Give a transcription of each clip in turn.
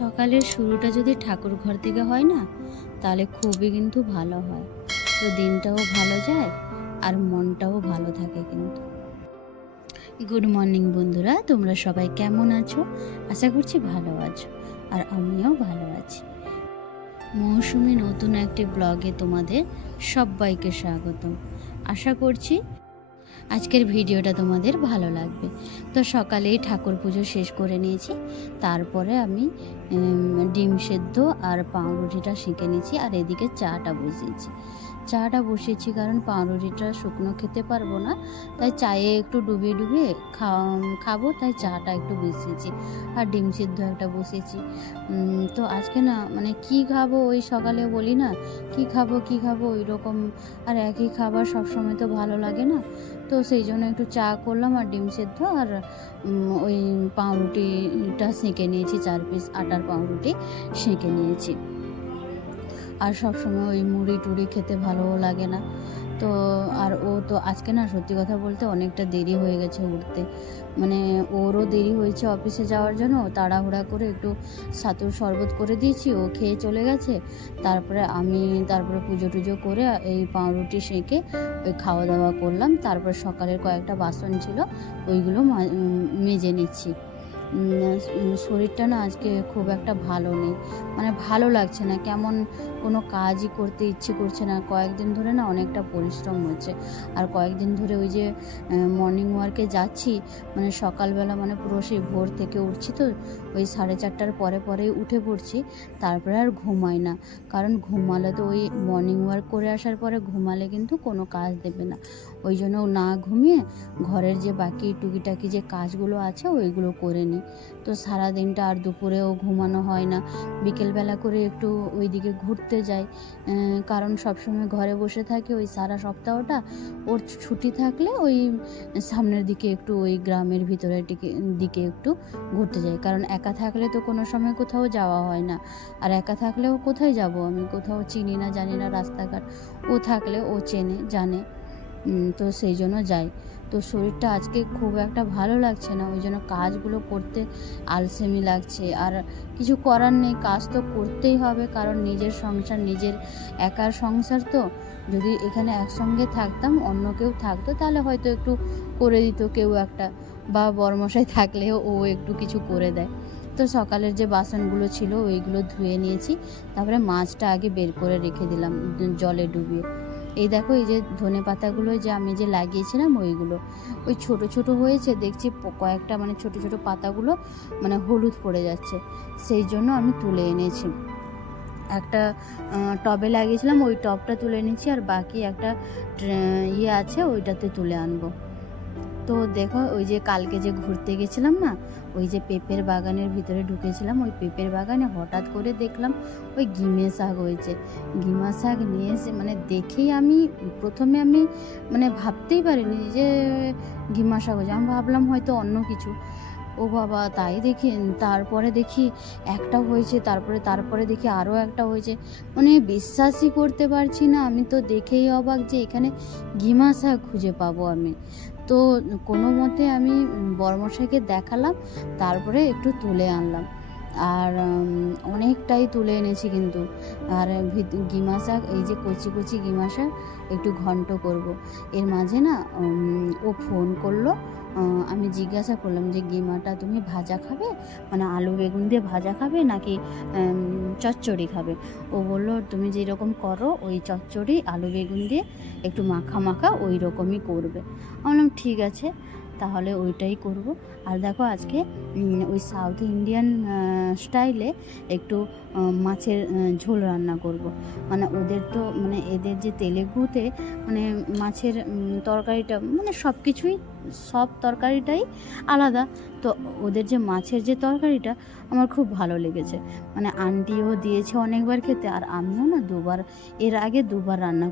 সকালের শুরুটা যদি ঠাকুর ঘর থেকে হয় না, তাহলে খুবই কিন্তু ভালো হয়। তো দিনটাও ভালো যায় আর মনটাও ভালো থাকে কিন্তু। গুড মর্নিং বন্ধুরা, তোমরা সবাই কেমন আছো? আশা করছি ভালো আছো, আর আমিও ভালো আছি। মৌসুমি নতুন একটি ব্লগে তোমাদের সবাইকে স্বাগতম। আশা করছি আজকের ভিডিওটা তোমাদের ভালো লাগবে। তো সকালেই ঠাকুর পুজো শেষ করে নিয়েছি, তারপরে আমি ডিম সেদ্ধ আর পাউরুটিটা সেঁকে নিয়েছি, আর এদিকে চাটা বসিয়েছি কারণ পাউরুটিটা শুকনো খেতে পারবো না, তাই চায়ে একটু ডুবিয়ে ডুবিয়ে খাবো, তাই চাটা একটু বসিয়েছি। আর ডিম সিদ্ধ একটা বসিয়েছি। তো আজকে না মানে কি খাবো, ওই সকালে বলি না কি খাবো ওই রকম, আর একই খাবার সবসময় তো ভালো লাগে না। তো সেই জন্য একটু চা করলাম আর ডিম সেদ্ধ আর ওই পাউরুটিটা সেঁকে নিয়েছি, 4 পিস আটার পাউরুটি সেঁকে নিয়েছি। আর সবসময় ওই মুড়ি টুড়ি খেতে ভালোও লাগে না। তো আর ও তো আজকে না সত্যি কথা বলতে অনেকটা দেরি হয়ে গেছে উঠতে, মানে ওরও দেরি হয়েছে অফিসে যাওয়ার জন্য। তাড়াহুড়া করে একটু ছাতুর শরবত করে দিয়েছি, ও খেয়ে চলে গেছে। তারপরে পুজো টুজো করে এই পাউরুটি সেঁকে ওই খাওয়া দাওয়া করলাম। তারপর সকালের কয়েকটা বাসন ছিল, ওইগুলো মেজে নিচ্ছি। শরীরটা না আজকে খুব একটা ভালো নেই, মানে ভালো লাগছে না, কেমন কোনো কাজই করতে ইচ্ছে করছে না। কয়েকদিন ধরে না অনেকটা পরিশ্রম হচ্ছে, আর কয়েকদিন ধরে ওই যে মর্নিং ওয়ার্কে যাচ্ছি, মানে সকালবেলা মানে পুরো সেই ভোর থেকে উঠছি, তো ওই 4:30টার পরে উঠে পড়ছি। তারপরে আর ঘুমাই না, কারণ ঘুমালে তো ওই মর্নিং ওয়ার্ক করে আসার পরে ঘুমালে কিন্তু কোনো কাজ দেবে না। ওই জন্য না ঘুমিয়ে ঘরের যে বাকি টুকিটাকি যে কাজগুলো আছে ওইগুলো করে নিই। তো সারা দিনটা আর দুপুরেও ঘুমানো হয় না, বিকেলবেলা করে একটু ওইদিকে ঘুরতে যাই, কারণ সবসময় ঘরে বসে থাকে ওই সারা সপ্তাহটা। ওর ছুটি থাকলে ওই সামনের দিকে একটু ওই গ্রামের ভিতরের দিকে একটু ঘুরতে যাই, কারণ একা থাকলে তো কোনো সময় কোথাও যাওয়া হয় না। আর একা থাকলেও কোথায় যাব, আমি কোথাও চিনি না জানি না রাস্তাঘাট। ও থাকলে ও চেনে জানে, তো সেই জন্য যাই। তো শরীরটা আজকে খুব একটা ভালো লাগছে না, ওই জন্য কাজগুলো করতে আলসেমি লাগছে। আর কিছু করার নেই, কাজ তো করতেই হবে, কারণ নিজের সংসার, নিজের একার সংসার। তো যদি এখানে একসঙ্গে থাকতাম, অন্য কেউ থাকতো, তাহলে হয়তো একটু করে দিত কেউ একটা, বা বড়মশাই থাকলেও ও একটু কিছু করে দেয়। তো সকালের যে বাসনগুলো ছিল ওইগুলো ধুয়ে নিয়েছি, তারপরে মাছটা আগে বের করে রেখে দিলাম জলে ডুবিয়ে। এই দেখো, এই যে ধনে পাতাগুলো যে আমি যে লাগিয়েছিলাম ওইগুলো ওই ছোট ছোট হয়েছে দেখছি, কয়েকটা মানে ছোট ছোট পাতাগুলো মানে হলুদ পড়ে যাচ্ছে, সেই জন্য আমি তুলে এনেছি। একটা টবে লাগিয়েছিলাম, ওই টবটা তুলে এনেছি, আর বাকি একটা ইয়ে আছে ওইটাতে তুলে আনবো। তো দেখো, ওই যে কালকে যে ঘুরতে গেছিলাম না, ওই যে পেঁপের বাগানের ভিতরে ঢুকেছিলাম, ওই পেঁপের বাগানে হঠাৎ করে দেখলাম ওই গিমে শাক হয়েছে। গিমা শাক নিয়ে এসে মানে দেখেই প্রথমে আমি মানে ভাবতেই পারিনি যে গিমা শাক হয়েছে, আমি ভাবলাম হয়তো অন্য কিছু। ও বাবা, তাই দেখি, তারপরে দেখি একটা হয়েছে, তারপরে দেখি আরও একটা হয়েছে, মানে বিশ্বাসই করতে পারছি না। আমি তো দেখেই অবাক যে এখানে গিমা শাক খুঁজে পাবো আমি। তো কোনো মতে আমি বড়মশাইকে দেখালাম, তারপরে একটু তুলে আনলাম, আর অনেকটাই তুলে এনেছি কিন্তু। আর গিমা শাক, এই যে কচি কচি গিমা শাক একটু ঘন্ট করব। এর মাঝে না ও ফোন করলো, আমি জিজ্ঞাসা করলাম যে গিমাটা তুমি ভাজা খাবে, মানে আলু বেগুন দিয়ে ভাজা খাবে নাকি চচ্চড়ি খাবে? ও বললো তুমি যেরকম করো ওই চচ্চড়ি আলু বেগুন দিয়ে একটু মাখা মাখা ওই রকমই করবে। আমি বললাম ঠিক আছে, তাহলে ওইটাই করব। আর দেখো, আজকে ওই সাউথ ইন্ডিয়ান স্টাইলে একটু মাছের ঝোল রান্না করব। মানে ওদের তো মানে এদের যে তেলেগুতে মানে মাছের তরকারিটা মানে সব তরকারিটাই আলাদা। তো ওদের যে মাছের যে তরকারিটা আমার খুব ভালো লেগেছে, মানে আন্টিও দিয়েছে অনেকবার খেতে, আর আমিও না এর আগে দুবার রান্না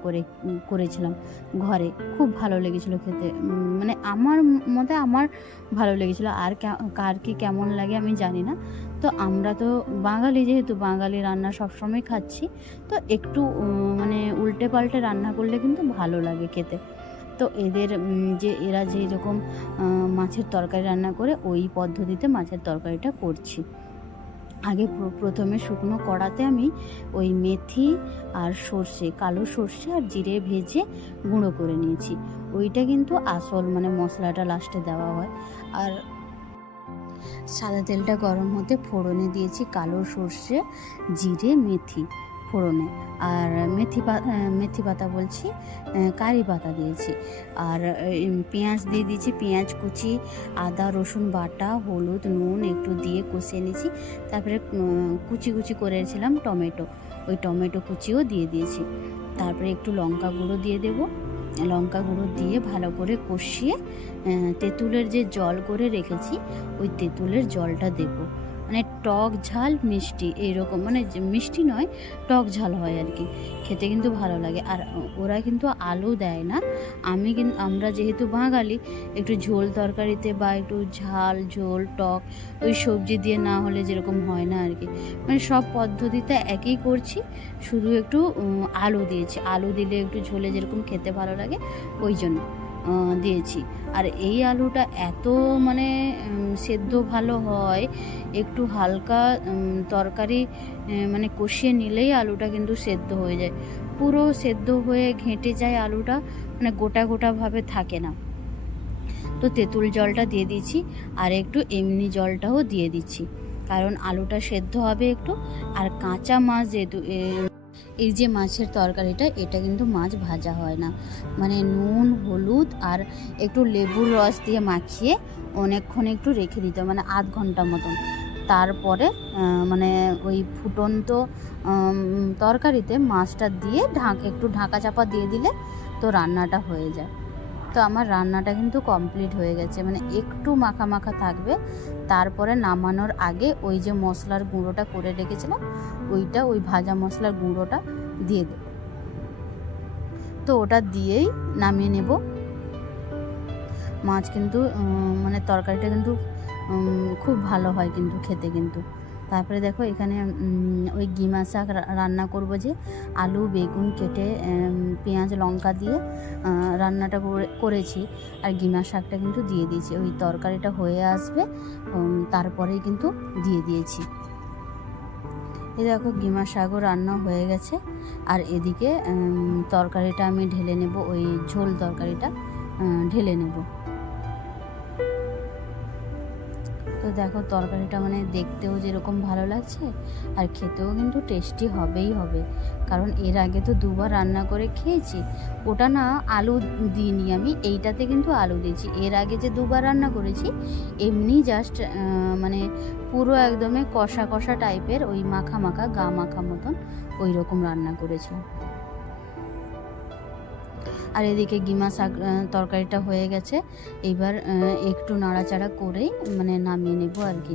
করেছিলাম ঘরে। খুব ভালো লেগেছিলো খেতে, মানে আমার মতে আমার ভালো লেগেছিলো। আর কার কি কেমন লাগে আমি জানি না। তো আমরা তো বাঙালি, যেহেতু বাঙালি রান্না সবসময় খাচ্ছি, তো একটু মানে উল্টে পাল্টে রান্না করলে কিন্তু ভালো লাগে খেতে। তো এরা যেরকম মাছের তরকারি রান্না করে ওই পদ্ধতিতে মাছের তরকারিটা করছি। আগে প্রথমে শুকনো কড়াতে আমি ওই মেথি আর সর্ষে, কালো সর্ষে আর জিরে ভেজে গুঁড়ো করে নিয়েছি। ওইটা কিন্তু আসল মানে মশলাটা লাস্টে দেওয়া হয়। আর সাদা তেলটা গরম হতে ফোড়নে দিয়েছি কালো সর্ষে, জিরে, মেথি ফোড়নে, আর মেথি পাতা বলছি, কারি পাতা দিয়েছি। আর পেঁয়াজ দিয়ে দিয়েছি, পেঁয়াজ কুচি, আদা রসুন বাটা, হলুদ নুন একটু দিয়ে কষিয়ে নিয়েছি। তারপরে কুচি কুচি করেছিলাম টমেটো, ওই টমেটো কুচিও দিয়ে দিয়েছি। তারপরে একটু লঙ্কা গুঁড়ো দিয়ে দেবো। লঙ্কা গুঁড়ো দিয়ে ভালো করে কষিয়ে তেঁতুলের যে জল করে রেখেছি ওই তেঁতুলের জলটা দেবো। মানে টক ঝাল মিষ্টি এইরকম, মানে মিষ্টি নয়, টক ঝাল হয় আর কি, খেতে কিন্তু ভালো লাগে। আর ওরা কিন্তু আলু দেয় না। আমরা যেহেতু বাঙালি, একটু ঝোল তরকারিতে বা একটু ঝাল ঝোল টক ওই সবজি দিয়ে না হলে যেরকম হয় না আর কি, মানে সব পদ্ধতিতে একই করছি, শুধু একটু আলু দিয়েছি। আলু দিলে একটু ঝোলে যেরকম খেতে ভালো লাগে ওই জন্য দিয়েছি। আর এই আলুটা এত মানে সেদ্ধ ভালো হয়, একটু হালকা তরকারি মানে কষিয়ে নিলেই আলুটা কিন্তু সেদ্ধ হয়ে যায়, পুরো সেদ্ধ হয়ে ঘেঁটে যায় আলুটা, মানে গোটা গোটাভাবে থাকে না। তো তেঁতুল জলটা দিয়ে দিচ্ছি, আর একটু এমনি জলটাও দিয়ে দিচ্ছি, কারণ আলুটা সেদ্ধ হবে একটু। আর কাঁচা মাছ যেহেতু, এই যে মাছের তরকারিটা, এটা কিন্তু মাছ ভাজা হয় না, মানে নুন হলুদ আর একটু লেবুর রস দিয়ে মাখিয়ে অনেকক্ষণ একটু রেখে দিতে, মানে আধ ঘন্টা মতন। তারপরে মানে ওই ফুটন্ত তরকারিতে মাছটা দিয়ে একটু ঢাকা চাপা দিয়ে দিলে তো রান্নাটা হয়ে যায়। তো আমার রান্নাটা কিন্তু কমপ্লিট হয়ে গেছে, মানে একটু মাখা মাখা থাকবে। তারপরে নামানোর আগে ওই যে মশলার গুঁড়োটা করে রেখেছিলাম, ওই ভাজা মশলার গুঁড়োটা দিয়ে দেব। তো ওটা দিয়েই নামিয়ে নেব। মাছ কিন্তু মানে তরকারিটা কিন্তু খুব ভালো হয় কিন্তু খেতে কিন্তু। তারপরে দেখো এখানে ওই গিমা শাক রান্না করব, যে আলু বেগুন কেটে পেঁয়াজ লঙ্কা দিয়ে রান্নাটা করেছি, আর গিমা শাকটা কিন্তু দিয়ে দিয়েছি। ওই তরকারিটা হয়ে আসবে তারপরেই কিন্তু দিয়ে দিয়েছি। এই দেখো গিমা শাকও রান্না হয়ে গেছে। আর এদিকে তরকারিটা আমি ঢেলে নেব, ওই ঝোল তরকারিটা ঢেলে নেব। তো দেখো তরকারিটা মানে দেখতেও যেরকম ভালো লাগছে, আর খেতেও কিন্তু টেস্টি হবেই হবে, কারণ এর আগে তো দুবার রান্না করে খেয়েছি। ওটা না আলু দিইনি আমি, এইটাতে কিন্তু আলু দিয়েছি। এর আগে যে দুবার রান্না করেছি এমনি জাস্ট মানে পুরো একদমই কষা কষা টাইপের, ওই মাখা মাখা গা মাখা মতন ওই রকম রান্না করেছিলাম। আর এদিকে গিমা শাক তরকারিটা হয়ে গেছে, এবার একটু নাড়াচাড়া করেই মানে নামিয়ে নেব আর কি।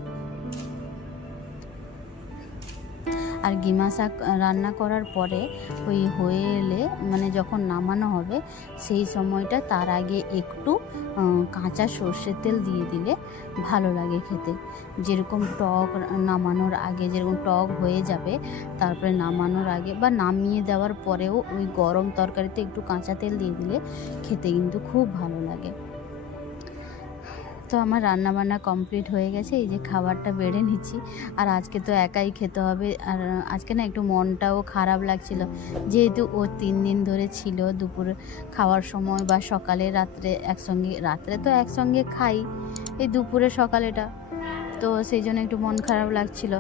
আর গিমা শাক রান্না করার পরে ওই হয়ে এলে মানে যখন নামানো হবে সেই সময়টা, তার আগে একটু কাঁচা সর্ষের তেল দিয়ে দিলে ভালো লাগে খেতে। যেরকম টক নামানোর আগে যেরকম টক হয়ে যাবে, তারপরে নামানোর আগে বা নামিয়ে দেওয়ার পরেও ওই গরম তরকারিতে একটু কাঁচা তেল দিয়ে দিলে খেতে কিন্তু খুব ভালো লাগে। তো আমার রান্নাবান্না কমপ্লিট হয়ে গেছে, এই যে খাবারটা বেড়ে নিচ্ছি। আর আজকে তো একাই খেতে হবে, আর আজকে না একটু মনটাও খারাপ লাগছিল, যেহেতু ও 3 দিন ধরে ছিল। দুপুর খাওয়ার সময় বা সকালে রাত্রে একসঙ্গে, রাত্রে তো একসঙ্গে খাই, এই দুপুরে সকালেটা, তো সেই জন্য একটু মন খারাপ লাগছিল।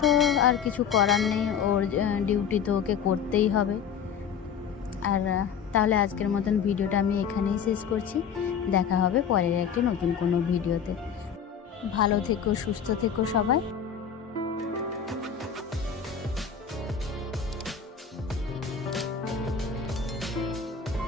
তো আর কিছু করার নেই, ওর ডিউটি তো ওকে করতেই হবে। আর তাহলে আজকের মতন ভিডিওটা আমি এখানেই শেষ করছি। দেখা হবে পরের একটি নতুন কোনো ভিডিওতে। ভালো থেকো, সুস্থ থেকো সবাই।